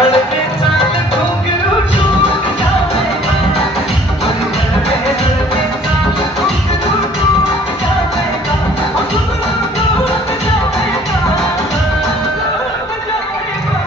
हड़के चांद घुंघरू टूट जाएगा, हड़के हड़के चांद घुंघरू टूट जाएगा, घुंघरू टूट जाएगा, टूट जाएगा।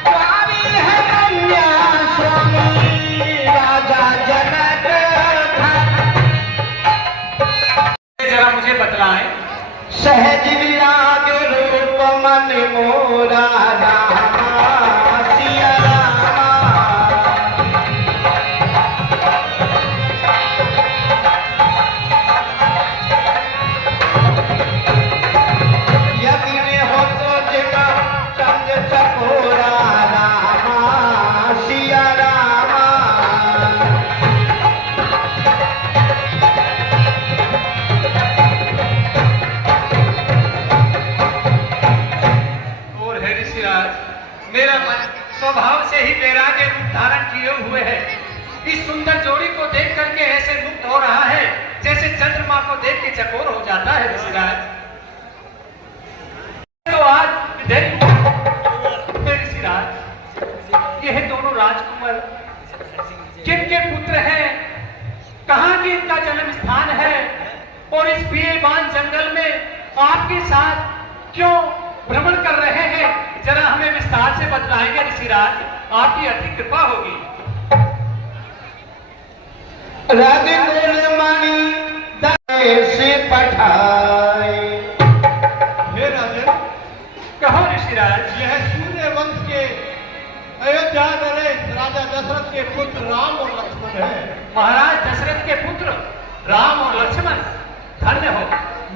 स्वामी है कन्या स्वामी राजा जनक था। जरा मुझे बतलाएं। सहज विराग रूप मन मोरा रामा सिया रामा। यदि में हो तो जिमा चंद चकोरा रामा सिया रामा। और है ऋषिराज, मेरा मन स्वभाव से ही वैराग्य रूप धारण किए हुए है। इस सुंदर जोड़ी को देख करके ऐसे मुक्त हो रहा है जैसे चंद्रमा को देख के चकोर हो जाता है ऋषिराज। तो आज ऋषिराज, यह दोनों राजकुमार किनके पुत्र हैं, कहाँ की इनका जन्म स्थान है, और इस बेबान जंगल में आपके साथ क्यों भ्रमण कर रहे हैं, जरा हमें विस्तार से बतलाएंगे ऋषिराज, आपकी अति कृपा होगी। रघुकुल मणि देश पठाए। हे राजन, कहो ऋषिराज। यह सूर्य वंश के अयोध्या नरेश राजा दशरथ के पुत्र राम और लक्ष्मण है। महाराज दशरथ के पुत्र राम और लक्ष्मण, धन्य हो।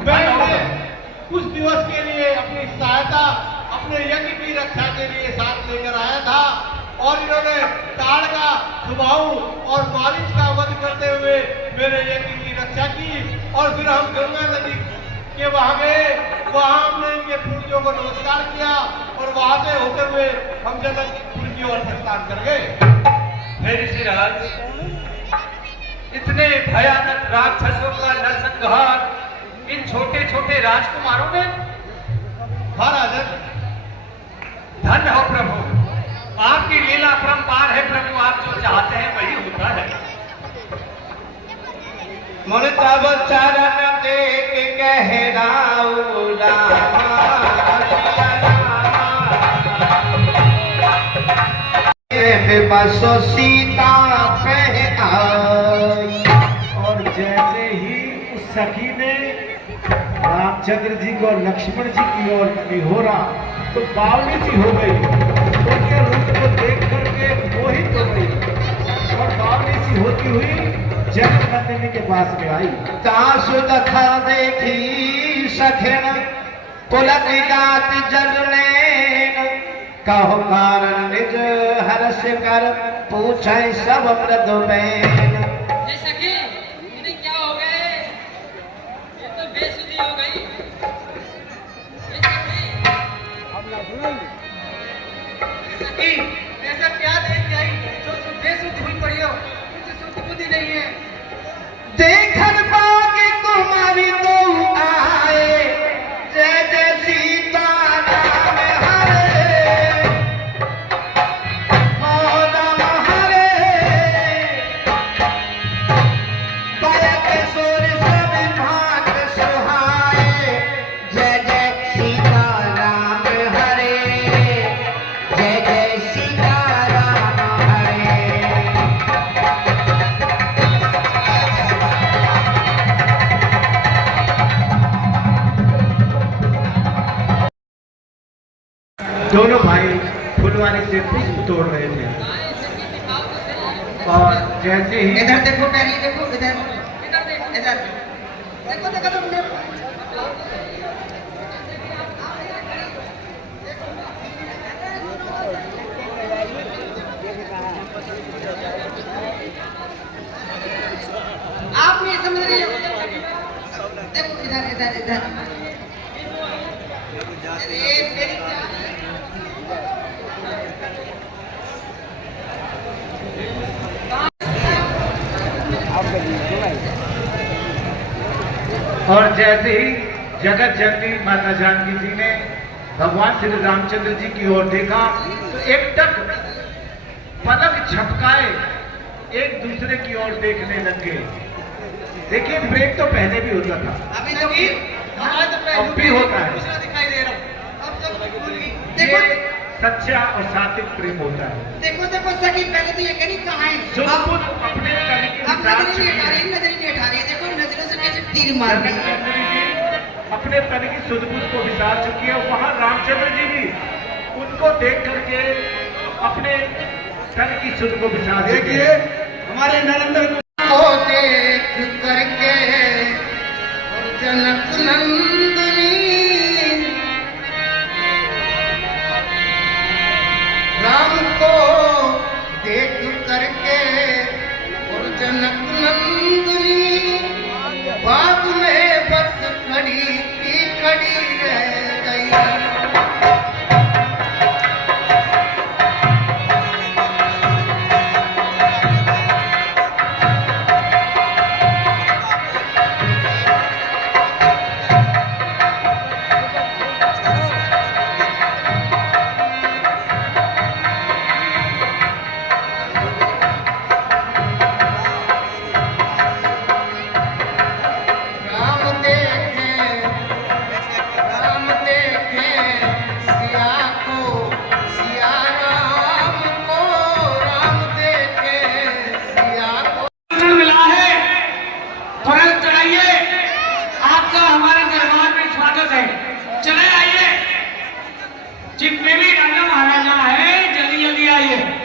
मैं इन्हें कुछ दिवस के लिए अपनी सहायता अपने यज्ञ की रक्षा के लिए साथ लेकर आया था, और इन्होंने ताड़का, सुबाहु और मारीच का वध करते हुए मेरे यज्ञ की रक्षा की। और फिर हम गंगा नदी के वहां गए, वहां हमने इनके पूर्वजों को नमस्कार किया, और वहां से होते हुए हम जनकपुर की ओर प्रस्थान कर गए। हे ऋषिराज, इतने भयानक राक्षसों का नरसंहार इन छोटे छोटे राजकुमारों ने। हाँ राजन, धन्य हो प्रभु, आपकी लीला परंपार है प्रभु, आप जो चाहते हैं वही होता है। मन तब चरण देख कह राऊ रामा सिया रामा। बसो सीता कह आई। और जैसे ही उस सखी ने रामचंद्र जी को और लक्ष्मण जी की ओर निहोरा तो बावली सी हो गई, उनके रूप को देख करके मोहित हो गई, और बावली सी होती हुई जनक नंदिनी के पास में आई। तासु तथा देखी सखन पुलक जाति जनने। कहो कारण निज हर्ष कर पूछे सब मृदु बैन। ये सखी, इन्हें क्या हो गए? ये तो बेसुधी हो गई। ये सखी, ऐसा क्या देख के आई जो बेसुध हुई पड़ी हो? मुझे शुद्ध बुद्धि नहीं है। देखन पागे तुम्हारी तो आए, जय जय सीता राम हरे। ओ राम हरे। बायक सूर सब भाग सुहाए, जय जय सीता राम हरे। जय जय सीता राम हरे। दोनों भाई फुलवारी से पुष्प तोड़ रहे थे, और जैसे ही इधर देखो, पहले देखो, इधर इधर देखो, देखो तुमने। आप नहीं समझ रही हो। देखो इधर इधर इधर। अरे मेरी और जैसे ही जगत जननी माता जानकी जी ने भगवान श्री रामचंद्र जी की ओर देखा तो एकटक पलक झपकाए एक दूसरे की ओर देखने लगे। देखिए, प्रेम तो पहले भी होता था, अभी तो हमारे तो अब भी होता है। दूसरा दिखाई दे रहा हूँ। अब तो भूल गई। ये देखो सच्चा और सात्विक प्रेम होता है। देखो देखो सखी, पहले तो ये कहीं कहाँ है? सुध-बुध अपने तन की अब साथ नजरें नहीं हटा रही, नजरें नहीं हटा रही है। देखो नजरों से कैसे तीर मार रही है। जनक जी अपने तन की सुध-बुध को विसार चुकी है। वहाँ रामचंद्र जी भी उनको देख करके अपने तन की सुध को विसार चुके हैं। हमारे नरेंद्र को देख करके और जनक नंदनी राम को देख करके और जनक नंदनी बाग में बस खड़ी की खड़ी रह गई। राम देखे सिया को, सिया राम को, राम देखे सिया को। मिला है, तुरंत चढ़ाइए। आपका हमारे दरबार में स्वागत है। चले आइए, जितने भी राजा महाराजा है जल्दी जल्दी आइए।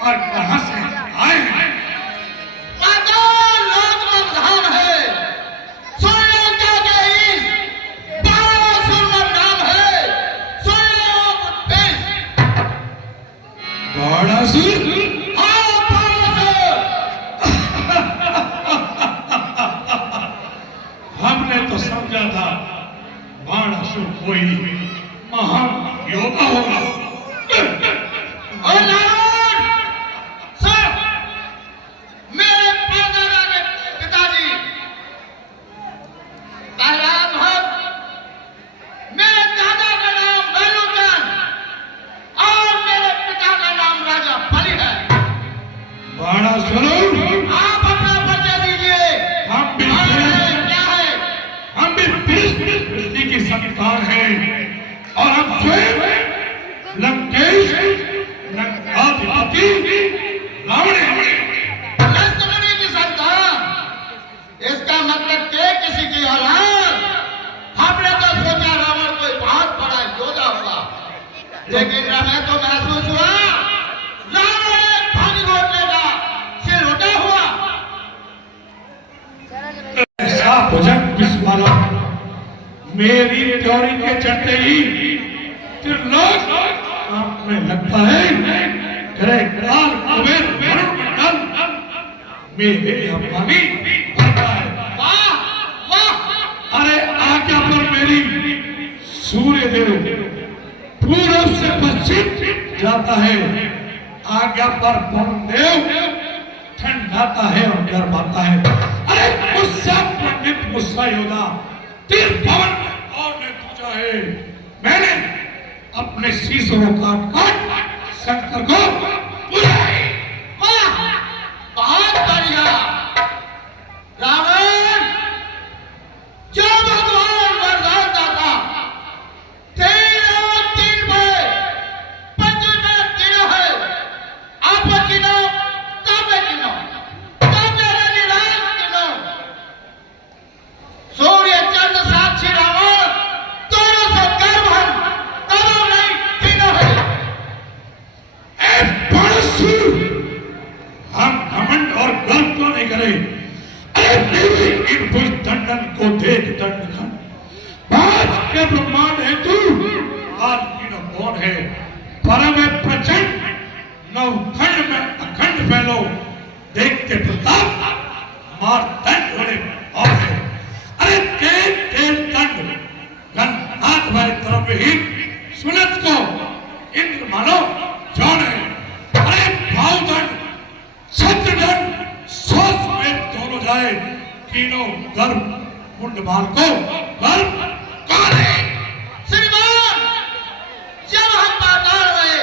और कहां से आए हैं? पाताल लोक में धाम है, सोनिया के ईश, बाणासुर का नाम है, सोनिया पेश। बाणासुर? हाँ, बाणासुर। हमने तो समझा था बाणासुर कोई महान योद्धा होगा। और नारायण, सर, मेरे परदादा के पिताजी प्रहलाद भट्ट, मेरे दादा का नाम वेलुचंद और मेरे पिता का नाम राजा बलि है। बाणासुर, आप अपना परिचय दीजिए। हम भी क्या है? हम भी पृथ्वी की संतान हैं और हम स्वयं लंकेश लंकाधिपति रावण हैं। लक्ष्मणी की संतान, इसका मतलब के किसी की औलाद। हमने तो सोचा रावण कोई बहुत बड़ा योद्धा होगा, लेकिन हमें तो महसूस हुआ रावण एक भंग घोटने का सिर उठा हुआ। ऐसा भुजंग विस्फोरा मेरी त्योरी के चलते ही त्रिलोक कांपने लगता है। करे काल कुबेर वरुण मंडल मेरे अम्बानी भरता है। वाह वाह, अरे आज्ञा पर मेरी सूर्य देव पूर्व से पश्चिम जाता है। आज्ञा पर पवन देव ठंडाता है और गर्माता है। अरे गुस्सा पंडित गुस्सा योद्धा तीर पवन और ने पूजा है। मैंने अपने शीशों को काट शंकर को बुलाई। वाह, बहुत बढ़िया। रावण, जो भगवान वरदान दाता, तीन पे पंच में तीनों है। आप तीनों कब तीनों कब निराश तीनों, सूर्य चंद्र साक्षी रावण दोनों से गर्व हम दोनों नहीं तीनों है। ए परशु, हम घमंड और गर्व तो नहीं करे। अरे देवी इन भुज दंडन को देख दंड खन बाज के ब्रह्मांड है तू आज इन कौन है। परम प्रचंड नवखंड में अखंड फैलो देखते प्रताप मार दंड होने और है। अरे तेज तेज दंड गन हाथ वाले तरफ ही सुनत को इंद्र मानो जौन है। अरे भाव दंड छत्र दंड सोच में दोनों जाए तीनों गर्भ मुंड माल को गर्भ कौन है। श्रीमान, जब हम पाताल गए,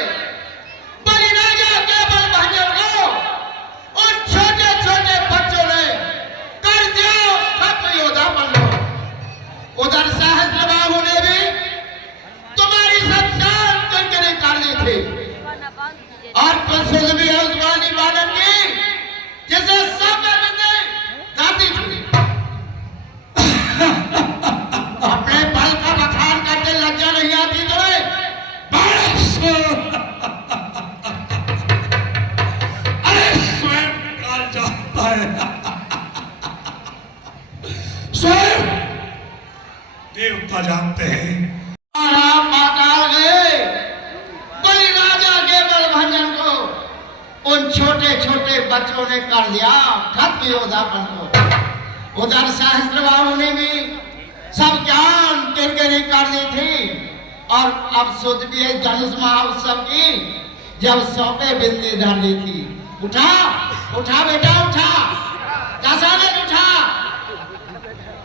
बलिराजा के बल भंजन को उन छोटे छोटे बच्चों ने कर दिया खत्म योद्धा बन लो। उधर सहस्त्रबाहु ने भी तुम्हारी सब जान करके निकाल दी थी और प्रसिद्ध भी है उस वाणी बालन की जिसे सब गाती थी। अपने बल का बखान करते लज्जा नहीं आती तुम्हें? अरे स्वयं काल जाता है। स्वयं देवता जानते हैं। आप पाताल गए, बलिराजा के बल भंजन को उन छोटे छोटे बच्चों ने कर दिया खत्म योद्धापन को। उधर सहस्त्रबाहु ने भी सब ज्ञान किरकिरी कर दी थी और अब सुध भी है धनुष महोत्सव की जब सौंपे बिंदी डाल दी थी। उठा उठा बेटा उठा, दशानन उठा,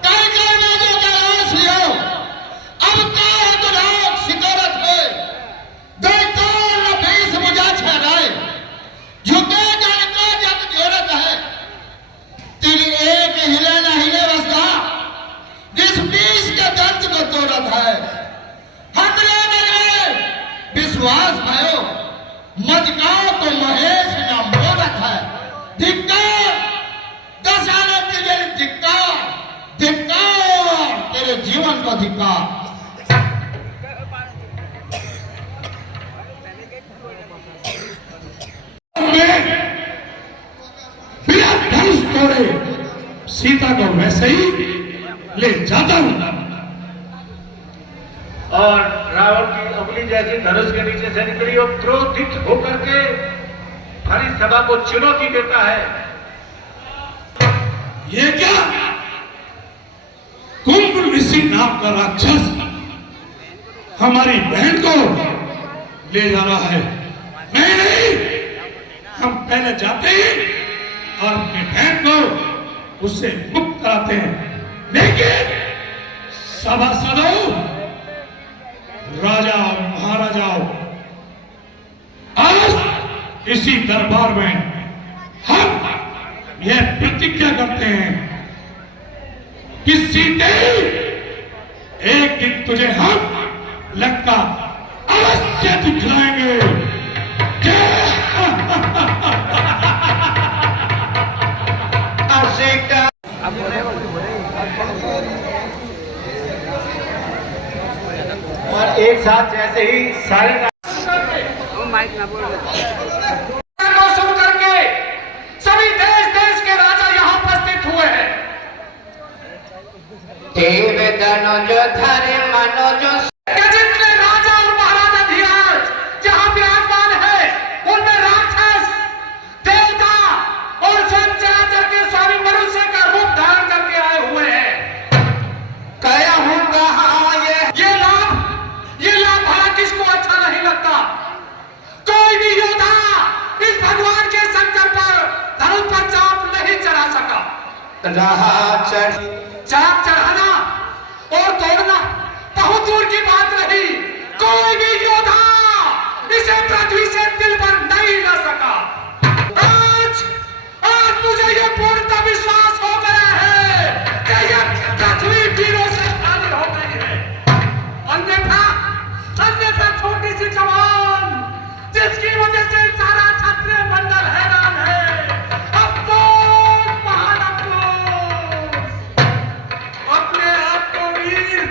कर कर में जो जलाश लियो। अब क्या दुराग सिकोरत है, दैतान भेष बुझा छहराए, झुके जन को जग जोरत है। तेरी एक हिले न हिले बसदा, जिस बीस के दंत को तोड़त है। हमरे मन में विश्वास भयो, मदकाओ तो महेश न मोरत है। धिक्कार दशानन तुझे धिक्कार, धिक्कार तेरे जीवन को धिक्कार। मेरे सीता को वैसे ही ले जाता हूं। और रावण की उंगली जैसी धनुष के नीचे से निकली और क्रोधित होकर के सारी सभा को चुनौती देता है। ये क्या? कुंभ ऋषि नाम का राक्षस हमारी बहन को ले जा रहा है। नहीं, हम पहले जाते हैं और अपनी बहन को उससे मुक्त कराते हैं। लेकिन सभासदों, राजा और महाराजाओं, आज इसी दरबार में हम यह प्रतिज्ञा करते हैं कि सीते, एक दिन तुझे हम लंका अवश्य दिखलाएंगे। और एक साथ जैसे ही सारे को सुन करके सभी देश देश के राजा यहाँ उपस्थित हुए हैं। देव धनुज धरे मनोज कि जितने राजा और महाराजा धीराज जहाँ विराजमान है, उनमें राक्षस, देवता और स्वयं चराचर के स्वामी मनुष्य का रूप धारण करके आए हुए हैं। कया हूँ कहाँ ये लाभ भला किसको अच्छा नहीं लगता? कोई भी योद्धा इस भगवान के शंकर पर धनुष पर चाप नहीं चढ़ा सका। रहा चढ़ चाप चढ़ाना और तोड़ना बहुत दूर की बात रही, कोई भी योद्धा इसे पृथ्वी से दिल पर नहीं ला सका। आज मुझे ये पूर्णतः विश्वास हो गया है कि यह पृथ्वी वीरों से खाली हो गई है। अन्यथा छोटी सी जवान जिसकी वजह से सारा क्षत्रिय मंडल हैरान है। अफसोस, महान अफसोस। अपने आप को वीर,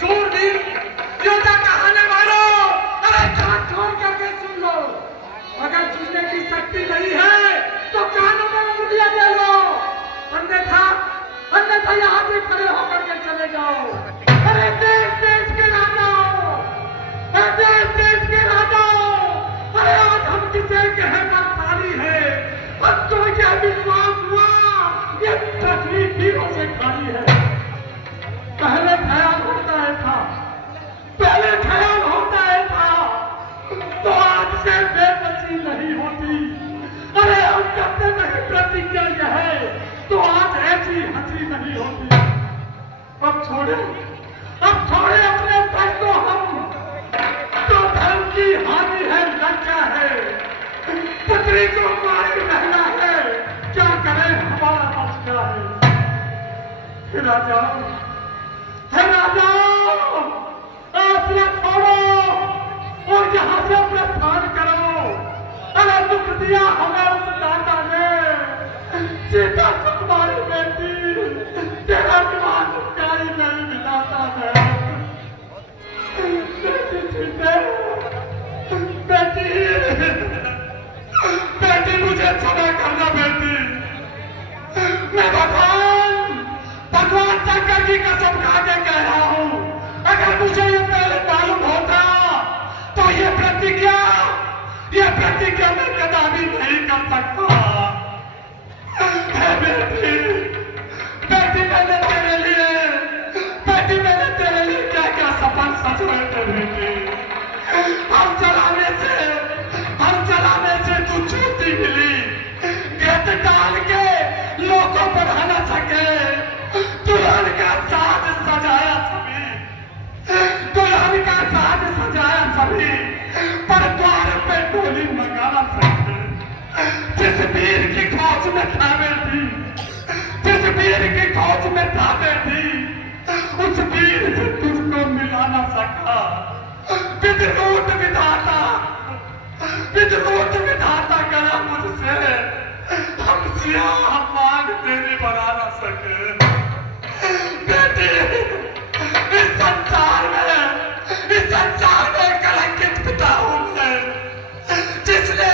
शूरवीर योद्धा कहने वालों, अरे कान खोल करके सुन लो। अगर सुनने की शक्ति नहीं है तो कानों में उंगलियां दे लो, अन्यथा यहाँ से खड़े होकर के चले जाओ। अरे देश देश के राजाओं, देश देश के राजाओं, अरे आज हम किसे कहे बदसारी है। अब तो यह विश्वास हुआ ये पृथ्वी वीरों से खाली है। पहले ख्याल होता है था तो आज से बेबसी नहीं होती। अरे हम करते नहीं प्रतिज्ञा यह है तो आज ऐसी हंसी नहीं होती। अब छोड़े अपने पर को हम तो धर्म की हानि है, लज्जा है, पुत्री को मारी महिला है, क्या करें हमारा बस क्या है। हे राजाओं, आसरा छोड़ो और यहाँ से प्रस्थान करो। अरे दुख दिया हमें उस दाता ने, सीता सुकुमारी बेटी, तेरा विवाह दुखकारी नहीं विधाता है। बेटी मुझे क्षमा करना बेटी। मैं भगवान शंकर की कसम खा के कह रहा हूँ, अगर मुझे ये पहले मालूम होता तो ये प्रतिज्ञा मैं कदापि नहीं कर सकता। बेटी मैंने तेरे लिए क्या क्या सपन सचोए थे बेटी। हम चलाने से तू छूती मिली, गेट डाल के लोगों पर हना सके। दुल्हन का साज सजाया सभी, पर द्वार पे डोली मंगाना सके। जिस वीर की खोज में था बेटी, उस वीर से तुझको मिला ना सका। विद्रोह विधाता करा मुझसे, हम सियाह मांग तेरी बना ना सके। बेटी, इस संसार में कलंकित पिता हूं मैं, जिसने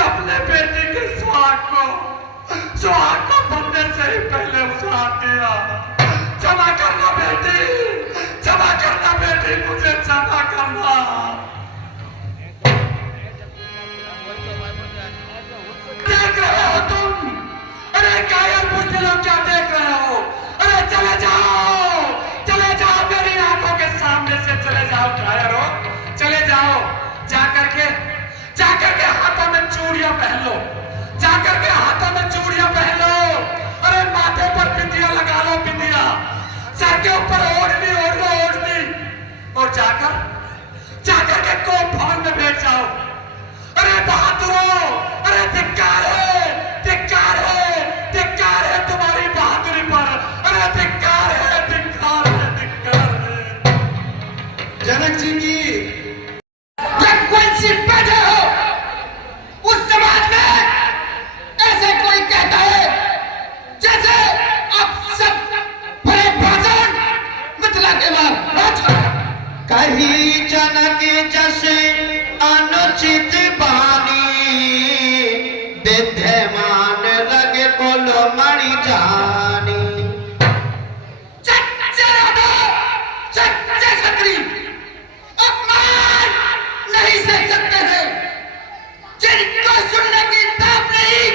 अपने बेटे के सुहाग को बनने होने से ही पहले उतार दिया। क्षमा करना बेटी, क्षमा करना बेटी, मुझे क्षमा करना। देख रहे हो तुम? अरे कायर बुझते लोग क्या देख रहे हो? अरे चले जाओ मेरी आंखों के सामने से चले जाओ कायरो, चले जाओ। जाकर के हाथों में चूड़ियां पहन लो, जाकर के हाथों में चूड़ियां पहन लो। अरे माथे पर बिंदिया लगा लो, बिंदिया। सर के ऊपर ओढ़नी ओढ़ लो, ओढ़नी। और जाकर के कोप भवन में बैठ जाओ। अरे बहादुरों, अरे धिक्कार है तुम्हारी बहादुरी पर। अरे धिक्कार है। जनक जी की रघुवंशी बैठे हो, उस समाज में ऐसे कोई कहता है जैसे आप सब बड़े भाषण मिथिला के महाराज। कही जनक जैसे अनुचित बानी, विद्यमान लगे बोलो मणि जानी। सच्चे क्षत्रिय अपमान नहीं सह सकते हैं। जिनको सुनने की ताक नहीं,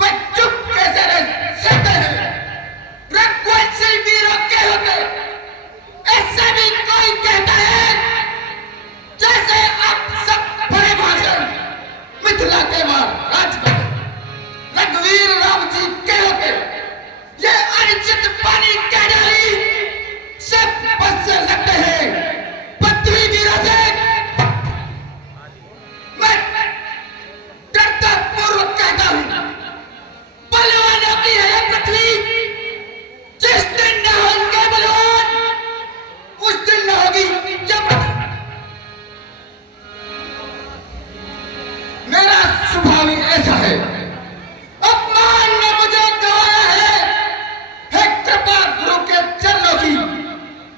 वे चुप कैसे रह सकते हैं? रघुवंशी वीरों के होते ऐसा भी कोई कहता है जैसे आप सब बड़े भाषण मिथिला के महाराज का रघुवीर राम जी के होते ये अनुचित पानी कह डाली, सब बस से लगते हैं। पृथ्वी वीरों से मैं डरता पूर्वक कहता हूं, बलवानों की है पृथ्वी। जिस दिन न होंगे बलवान, उस दिन न होगी जब। मेरा स्वभाव ही ऐसा है। अपमान ने मुझे गवाया है कृपा गुरु के चरणों की।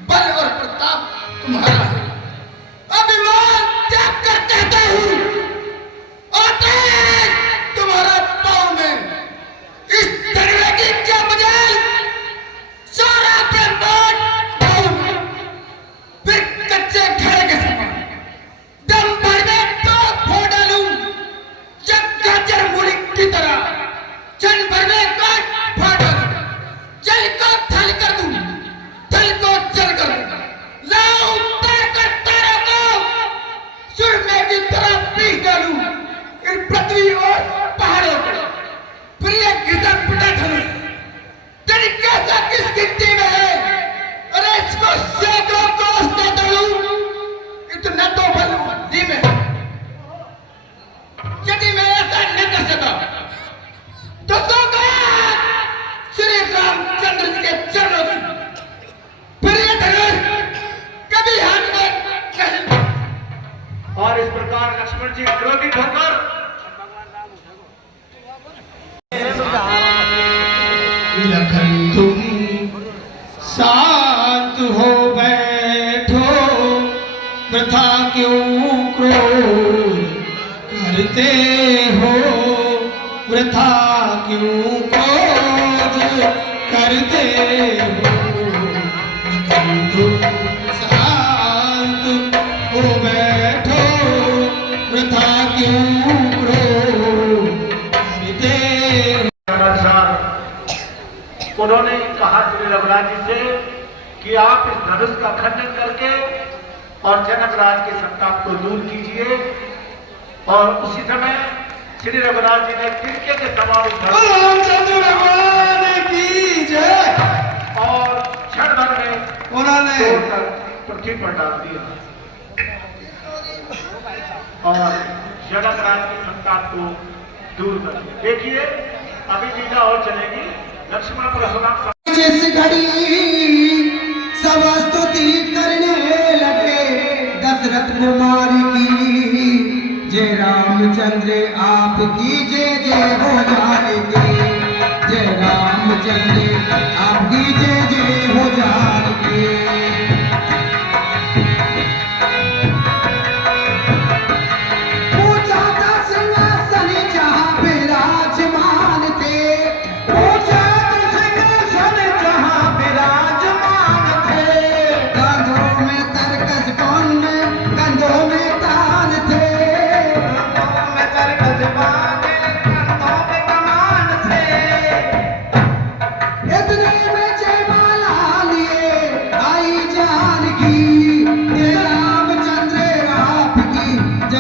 बल और प्रताप तुम्हारा है, अभिमान त्याग कर कहता हूं, आते तुम्हारा पांव में। इस दरवे की क्या बजाय सारा ब्रह्मांड पांव में, फिर कच्चे घड़े के समान दम भर में तो फोड़ डालूं, जब गाजर मूली की तरह क्षण भर में काट फाड़ डालूं। जल को थल कर दूं, थल को जल कर दूं। लाऊं तैर कर तारों को सुरमे की तरह पीस डालूं इन पृथ्वी और पहाड़ों को। फिर ये घिसन पिटा धनुष तेरी कैसा किस गिनती में है? अरे इसको सैकड़ों कोस दे डालूं, इतना तो बल बुद्धि में है। यदि मैं ऐसा न कर सका तो श्री रामचंद्र जी के चरणों की प्रिय धनुष कभी हाथ में नहीं। और इस प्रकार लक्ष्मण जी क्रोधित होकर लखन तुम शांत हो बैठो, वृथा क्यों क्रोध करते हो? वृथा क्यों क्रोध करते हो? लखन तुम शांत हो बैठो, वृथा क्यों क्रोध करते हो? उन्होंने कहा श्री रघुराज जी से कि आप इस धनुष का खंडन करके और जनक राज के संताप को दूर कीजिए। और उसी समय श्री रघुराज जी ने तिनके के समान रामचंद्र भगवान की जय। और क्षण भर में उन्होंने तोड़कर पृथ्वी पर डाल दिया और जनक राज के संताप को दूर कर दिया। देखिए अभी लीला और चलेगी। लक्ष्मण परशुराम जिस घड़ी सब स्तुति करने लगे दशरथ कुमार की, जय रामचंद्र आपकी जय जय हो जाएगी। जय रामचंद्र आपकी जय जय हो जाएगी। पूछा था सिंहासन जहां विराजमान थे, पूछा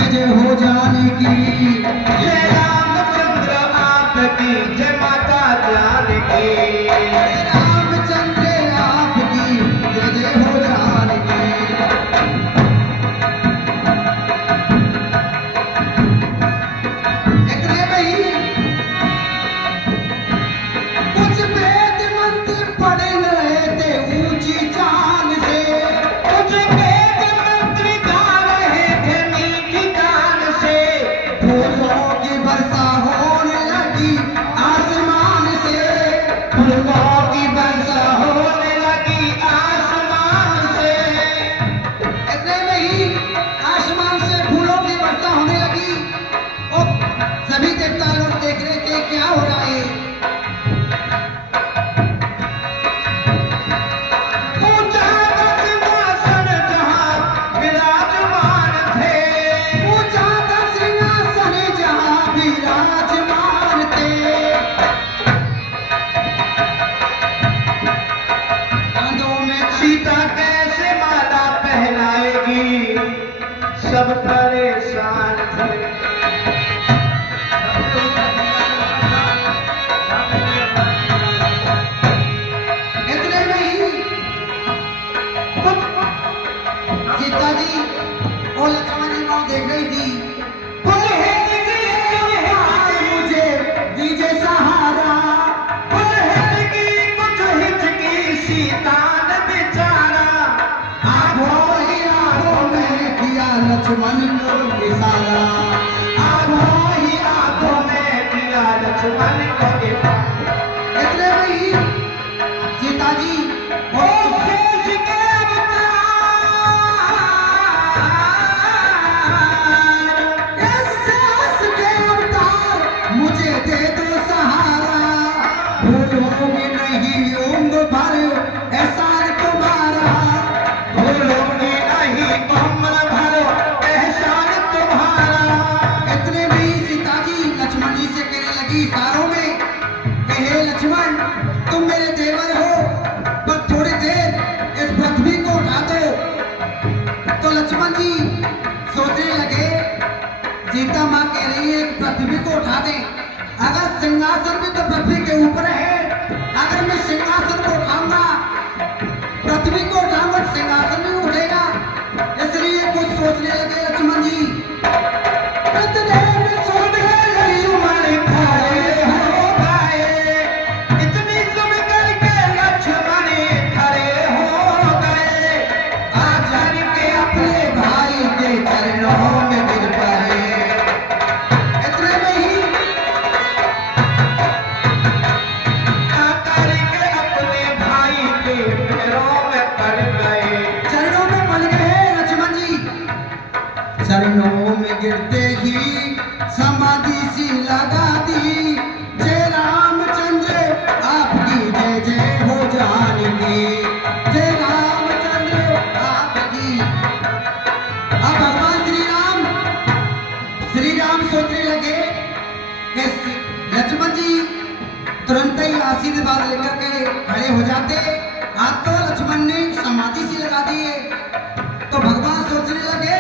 जय जय हो जानकी, जय रामचंद्र आपकी, जय माता जानकी। जय रामचंद्र आपकी, जय जय हो जानकी। इतने में ही कुछ वेद मंत्र पढ़ रहे थे ऊंची जान से, कुछ वेद मंत्र गा रहे थे मीठी जान से, फूलों की वर्षा होने लगी आसमान से, फूलों की वर्षा होने लगी आसमान से। इतने में ही आसमान से फूलों की वर्षा होने लगी और सभी देवता लोग देख रहे थे क्या हो रहा है। ऊंचा सिंहासन जहाँ विराजमान थे, ऊंचा था सिंहासन जहाँ विराजमान थे। कांधों में सीता कैसे माला पहनाएगी, सब परेशान थे। इतने में ही सीता जी और लक्ष्मण जी वहां देख रही थी। मुझे दीजिए सहारा, कुछ हिचकी सीता ने बेचारा, आंखों ही आंखों में किया लक्ष्मण को इशारा, आंखों ही आंखों में दिया लक्ष्मण को इशारा। इतने में ही सीता जी ओ शेष के अवतार, एहसास के अवतार मुझे दे दो सहारा, भूलोगे नहीं उम्र भर एहसान तुम्हारा, भूलोगे नहीं उम्र भर एहसान तुम्हारा। इतने में ही सीता जी लक्ष्मण जी से कहने लगी इशारों में कि हे लक्ष्मण तुम मेरे देवर हो पर थोड़ी देर इस पृथ्वी को उठा दो। तो लक्ष्मण जी सोचने लगे सीता माँ कह रही है कि पृथ्वी को उठा दें, अगर सिंहासन भी तो पृथ्वी के ऊपर है, अगर मैं सिंहासन को उठाऊंगा पृथ्वी को उठाऊंगा सिंहासन भी उठेगा, इसलिए कुछ सोचने लगे लक्ष्मण जी। इतने में सोचने लक्ष्मण खड़े हो गए, इतनी सुन करके लक्ष्मण खड़े हो गए, आचर के अपने भाई के चरणों में गिर पड़े। इतने में ही आकर के अपने भाई के पैरों में पड़ गए। चरणों में पड़ गए लक्ष्मण जी। चरणों में गिरते ही समाधि सी लगा दी, जय रामचंद्र आपकी जय जय हो जानकी, जय रामचंद्र आपकी। अब भगवान श्री राम सोचने लगे कि लक्ष्मण जी तुरंत ही आशीर्वाद लेकर के खड़े हो जाते, आज तो लक्ष्मण ने समाधि सी लगा दी है। तो भगवान सोचने लगे